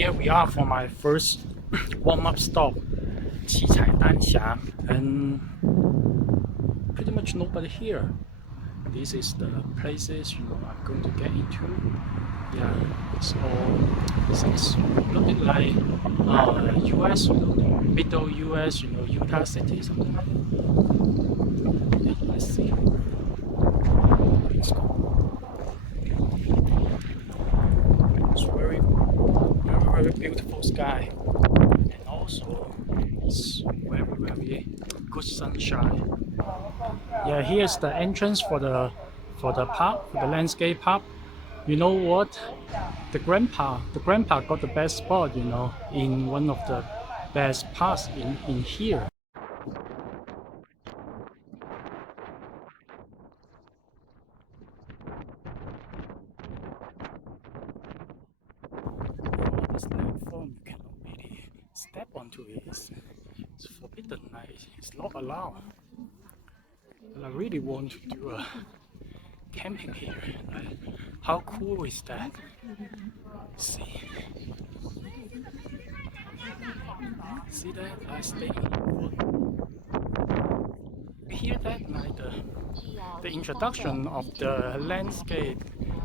Here we are for my first warm-up stop, danxia, and pretty much nobody here. This is the places I'm going to get into. Yeah, it's all seems a little bit like US, middle US, Utah City, something like that. Yeah, let's see. Let's go. It's very beautiful sky, and also it's very good sunshine. Yeah, here's the entrance for the park, for the landscape park. You know what? The grandpa got the best spot, in one of the best parks in here. This landform, you cannot really step onto it. It's forbidden, it's not allowed. But I really want to do a camping here. How cool is that? See that? I stay in. You hear that? Like the introduction of the landscape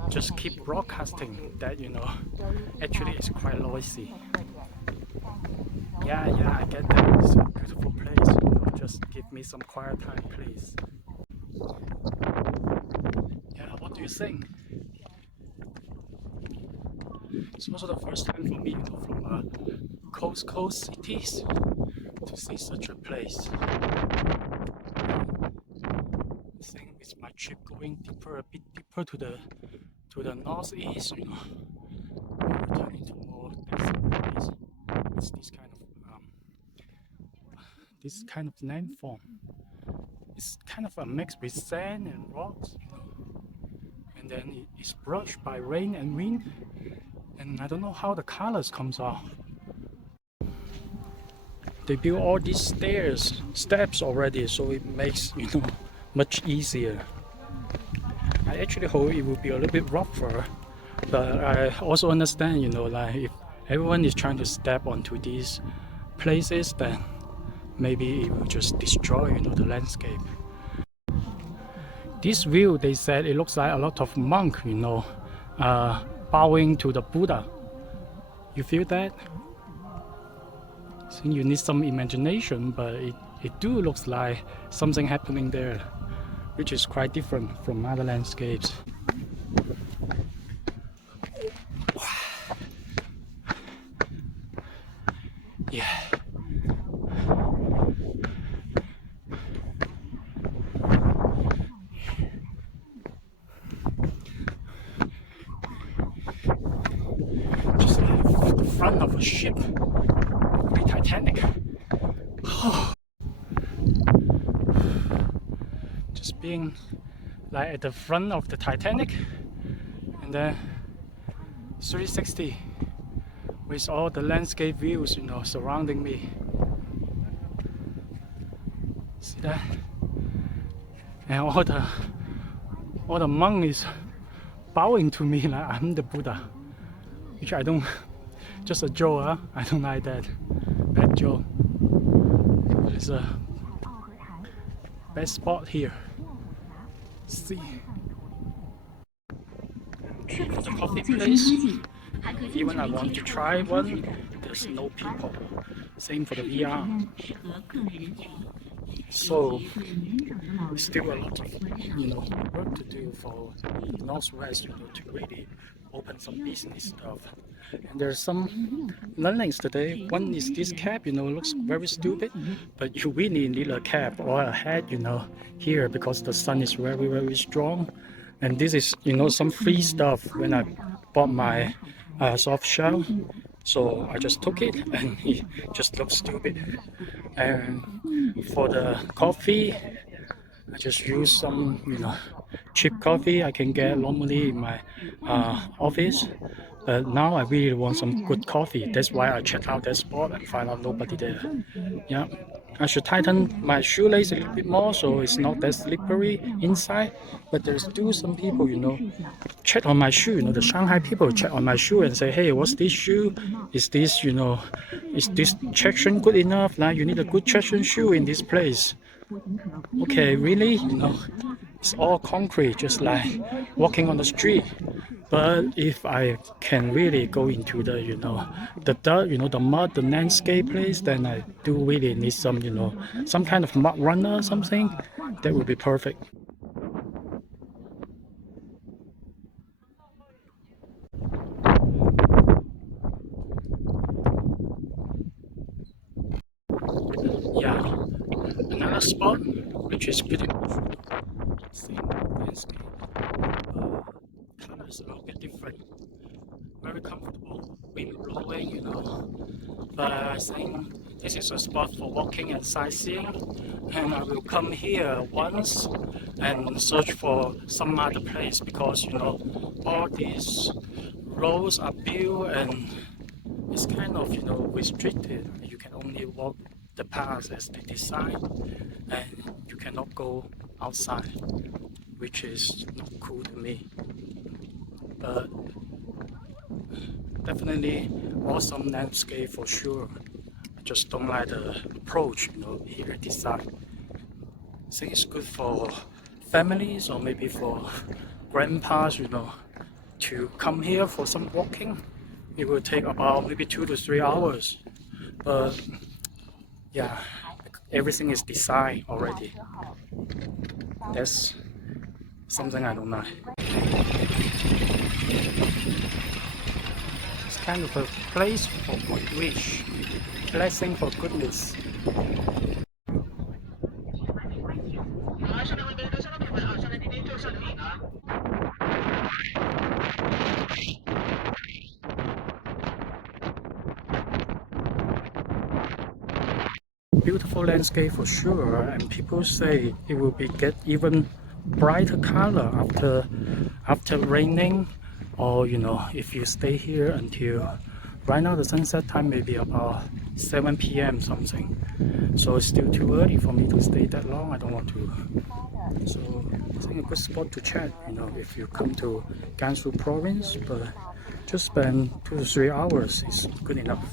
just keep broadcasting that, actually it's quite noisy. Yeah, I get that. It's a beautiful place. Just give me some quiet time, please. Yeah, what do you think? It's also the first time for me, from coast cities to see such a place. I think it's my trip going a bit deeper to the northeast, returning to more desert place. It's this kind of landform. It's kind of a mix with sand and rocks, and then it's brushed by rain and wind, and I don't know how the colors comes out. They built all these steps already, so it makes much easier. I actually hope it will be a little bit rougher, but I also understand, like if everyone is trying to step onto these places, then maybe it will just destroy, the landscape. This view, they said it looks like a lot of monks, bowing to the Buddha. You feel that? I think you need some imagination, but it do looks like something happening there, which is quite different from other landscapes. Yeah. Just like the front of a ship, the Titanic. Just being like at the front of the Titanic, and then 360 with all the landscape views, surrounding me. See that? And all the monks bowing to me like I'm the Buddha, which I don't. Just a joke, huh? I don't like that. Bad joke. It's a best spot here. See. For the coffee place, even I want to try one, there's no people. Same for the VR. So still a lot of work to do for Northwest, to really open some business stuff. And there's some learnings today. One is this cap, looks very stupid, but you really need a cap or a hat, here, because the sun is very strong. And this is, some free stuff when I bought my soft shell. So I just took it and it just looks stupid. And for the coffee, I just use some, cheap coffee I can get normally in my office. But now I really want some good coffee. That's why I check out that spot and find out nobody there. Yeah, I should tighten my shoelace a little bit more so it's not that slippery inside. But there's still some people, check on my shoe. The Shanghai people check on my shoe and say, "Hey, what's this shoe? Is this, is this traction good enough? Now you need a good traction shoe in this place." Okay, really? It's all concrete, just like walking on the street. But if I can really go into the, the dirt, the mud, the landscape place, then I do really need some, some kind of mud runner or something. That would be perfect. Yeah, another spot which is pretty much same landscape. Color is a little bit different. Very comfortable, wind blowing, But I think this is a spot for walking and sightseeing, and I will come here once and search for some other place because all these roads are built and it's kind of restricted. You can only walk the paths as they design, and you cannot go outside, which is not cool to me. But definitely awesome landscape for sure. I just don't like the approach, here design. I think it's good for families or maybe for grandpas, to come here for some walking. It will take about maybe 2 to 3 hours. But yeah, everything is designed already. That's something I don't like. It's kind of a place for good wish, blessing for goodness. Beautiful landscape for sure, and people say it will be get even brighter color after raining, or if you stay here until right now the sunset time may be about 7 p.m. something, so it's still too early for me to stay that long. I don't want to. So I think a good spot to chat, if you come to Gansu province, but just spend 2 to 3 hours is good enough.